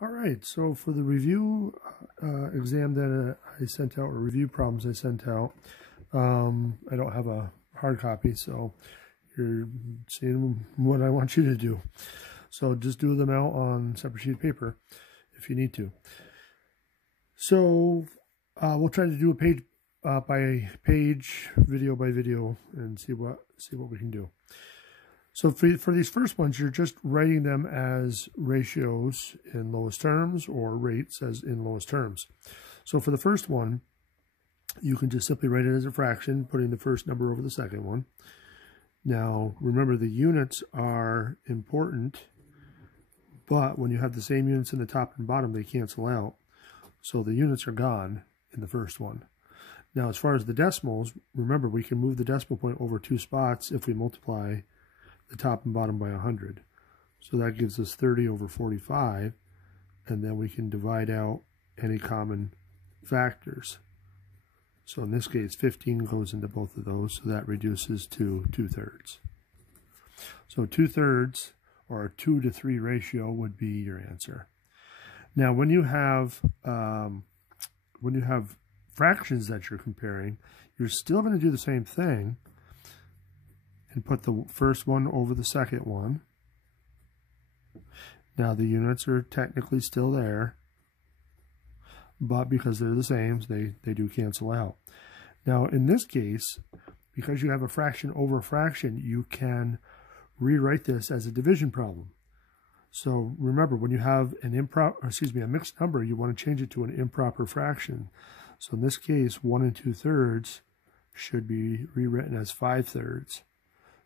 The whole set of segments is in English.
All right, so for the review exam that I sent out, or review problems I sent out, I don't have a hard copy, so you're seeing what I want you to do. So just do them out on a separate sheet of paper if you need to. So we'll try to do a page by page, video by video, and see what we can do. So for these first ones, you're just writing them as ratios in lowest terms or rates as in lowest terms. So for the first one, you can just simply write it as a fraction, putting the first number over the second one. Now, remember, the units are important, but when you have the same units in the top and bottom, they cancel out. So the units are gone in the first one. Now, as far as the decimals, remember, we can move the decimal point over 2 spots if we multiply the top and bottom by 100. So that gives us 30 over 45, and then we can divide out any common factors. So in this case, 15 goes into both of those, so that reduces to 2/3. So 2/3, or a 2-to-3 ratio, would be your answer. Now, when you have fractions that you're comparing, you're still going to do the same thing and put the first one over the second one. Now the units are technically still there, but because they're the same, they do cancel out. Now in this case, because you have a fraction over a fraction, you can rewrite this as a division problem. So remember, when you have a mixed number, you want to change it to an improper fraction. So in this case, 1 2/3 should be rewritten as 5/3.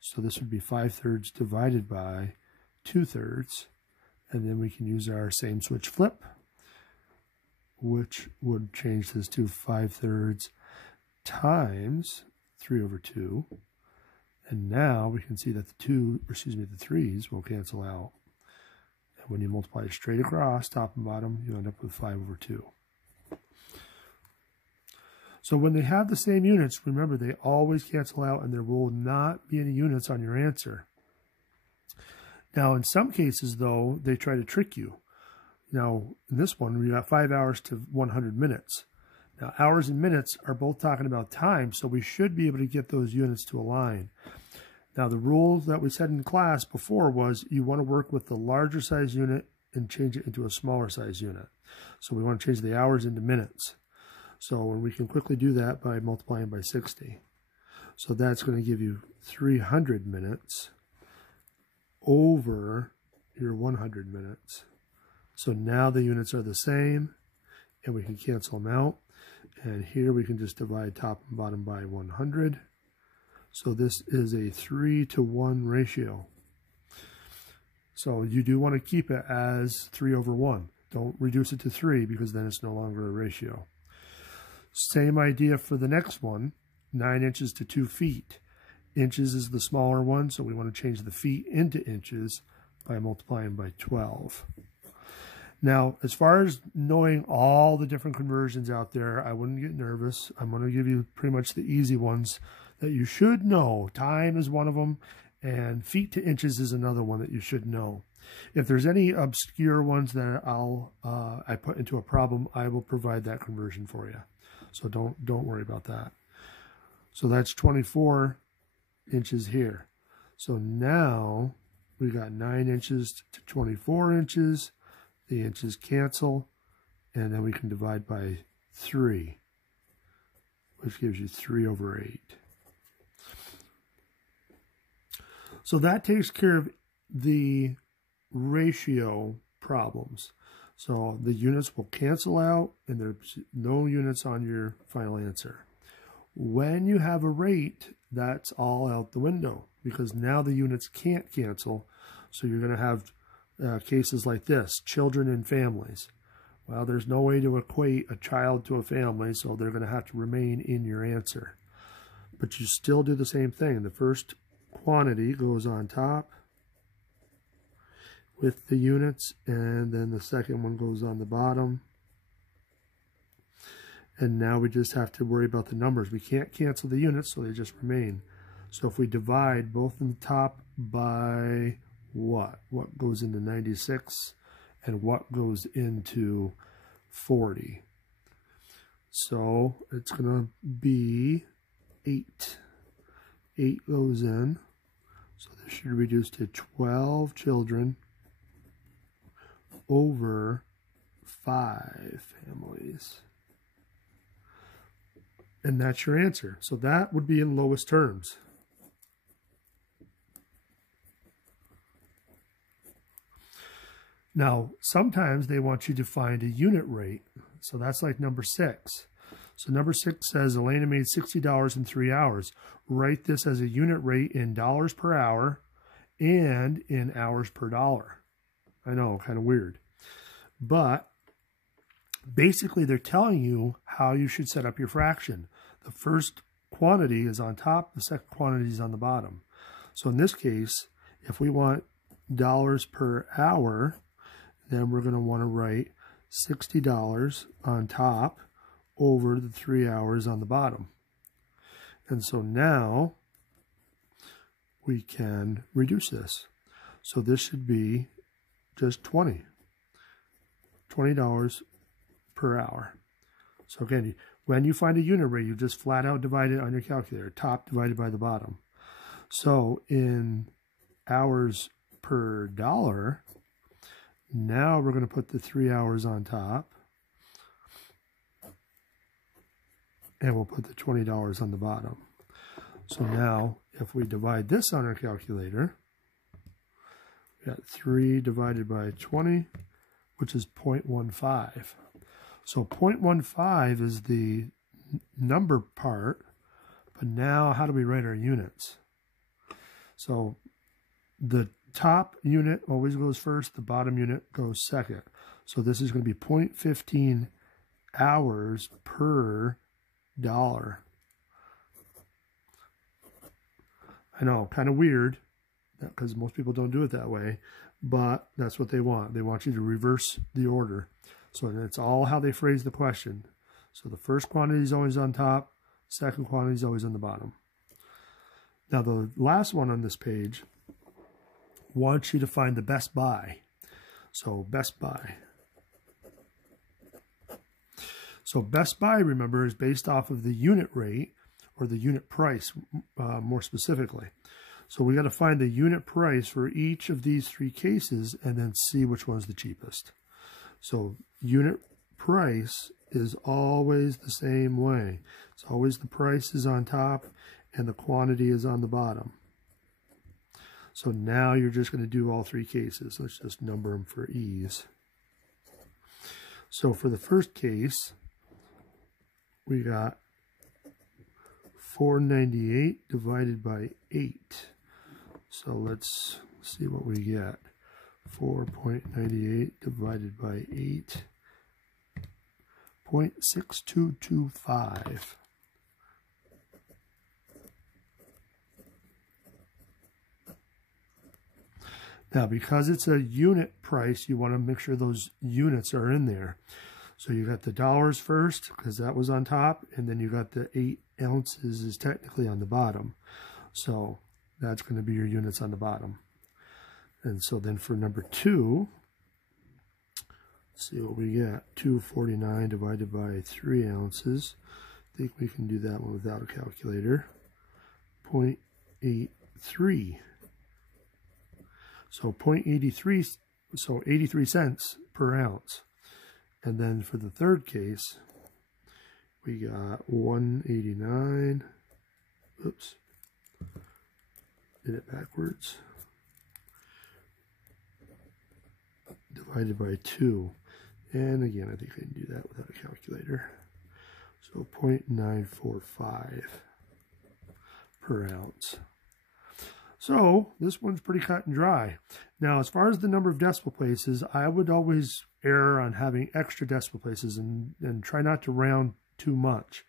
So this would be 5/3 divided by 2/3, and then we can use our same switch flip, which would change this to 5/3 times 3/2, and now we can see that the 3's will cancel out. And when you multiply it straight across, top and bottom, you end up with 5/2. So when they have the same units, remember, they always cancel out and there will not be any units on your answer. Now, in some cases, though, they try to trick you. Now, in this one, we got 5 hours to 100 minutes. Now, hours and minutes are both talking about time, so we should be able to get those units to align. Now, the rule that we said in class before was you want to work with the larger size unit and change it into a smaller size unit. So we want to change the hours into minutes. So we can quickly do that by multiplying by 60. So that's going to give you 300 minutes over your 100 minutes. So now the units are the same, and we can cancel them out. And here we can just divide top and bottom by 100. So this is a 3-to-1 ratio. So you do want to keep it as 3/1. Don't reduce it to 3, because then it's no longer a ratio. Same idea for the next one, 9 inches to 2 feet. Inches is the smaller one, so we want to change the feet into inches by multiplying by 12. Now, as far as knowing all the different conversions out there, I wouldn't get nervous. I'm going to give you pretty much the easy ones that you should know. Time is one of them, and feet to inches is another one that you should know. If there's any obscure ones that I put into a problem, I will provide that conversion for you. So don't worry about that. So that's 24 inches here. So now we got 9 inches to 24 inches. The inches cancel, and then we can divide by 3, which gives you 3/8. So that takes care of the ratio problems. So the units will cancel out, and there's no units on your final answer. When you have a rate, that's all out the window, because now the units can't cancel. So you're going to have cases like this, children and families. Well, there's no way to equate a child to a family, so they're going to have to remain in your answer. But you still do the same thing. The first quantity goes on top with the units, and then the second one goes on the bottom. And now we just have to worry about the numbers. We can't cancel the units, so they just remain. So if we divide both in the top by what? What goes into 96? and what goes into 40. So it's going to be 8. 8 goes in. So this should reduce to 12 children over 5 families. And that's your answer. So that would be in lowest terms. Now, sometimes they want you to find a unit rate. So that's like number 6. So number 6 says Elena made $60 in 3 hours. Write this as a unit rate in dollars per hour and in hours per dollar. I know, kind of weird. But basically, they're telling you how you should set up your fraction. The first quantity is on top, the second quantity is on the bottom. So in this case, if we want dollars per hour, then we're going to want to write $60 on top over the 3 hours on the bottom. And so now we can reduce this. So this should be just $20 per hour. So again, when you find a unit rate, you just flat out divide it on your calculator, top divided by the bottom. So in hours per dollar, now we're going to put the 3 hours on top, and we'll put the $20 on the bottom. So now, if we divide this on our calculator, we got 3 divided by 20, which is 0.15. So 0.15 is the number part, but now how do we write our units? So the top unit always goes first, the bottom unit goes second. So this is going to be 0.15 hours per dollar. I know, kind of weird, because most people don't do it that way, but that's what they want. They want you to reverse the order. So that's all how they phrase the question. So the first quantity is always on top, second quantity is always on the bottom. Now the last one on this page wants you to find the best buy. So best buy. So best buy, remember, is based off of the unit rate or the unit price, more specifically. So we got to find the unit price for each of these 3 cases and then see which one's the cheapest. So unit price is always the same way. It's always the price is on top and the quantity is on the bottom. So now you're just going to do all 3 cases. Let's just number them for ease. So for the first case, we got 498 divided by 8. So let's see what we get. 4.98 divided by 8. 0.6225. Now, because it's a unit price, you want to make sure those units are in there. So you got the dollars first, because that was on top, and then you got the 8 ounces is technically on the bottom. So that's going to be your units on the bottom. And so then for number 2, let's see what we get. 249 divided by 3 ounces. I think we can do that one without a calculator. 0.83. So 0.83, so 83 cents per ounce. And then for the third case, we got 189. Oops. Did it backwards. Divided by 2. And again, I think I can do that without a calculator. So 0.945 per ounce. So this one's pretty cut and dry. Now, as far as the number of decimal places, I would always err on having extra decimal places and try not to round too much.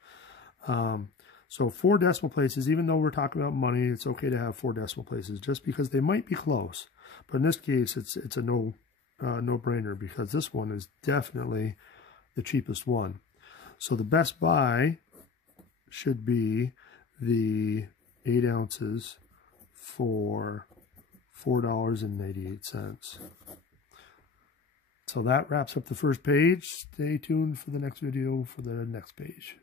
So 4 decimal places, even though we're talking about money, it's okay to have 4 decimal places just because they might be close. But in this case, it's a no-brainer because this one is definitely the cheapest one. So the best buy should be the 8 ounces for $4.98. So that wraps up the first page. Stay tuned for the next video for the next page.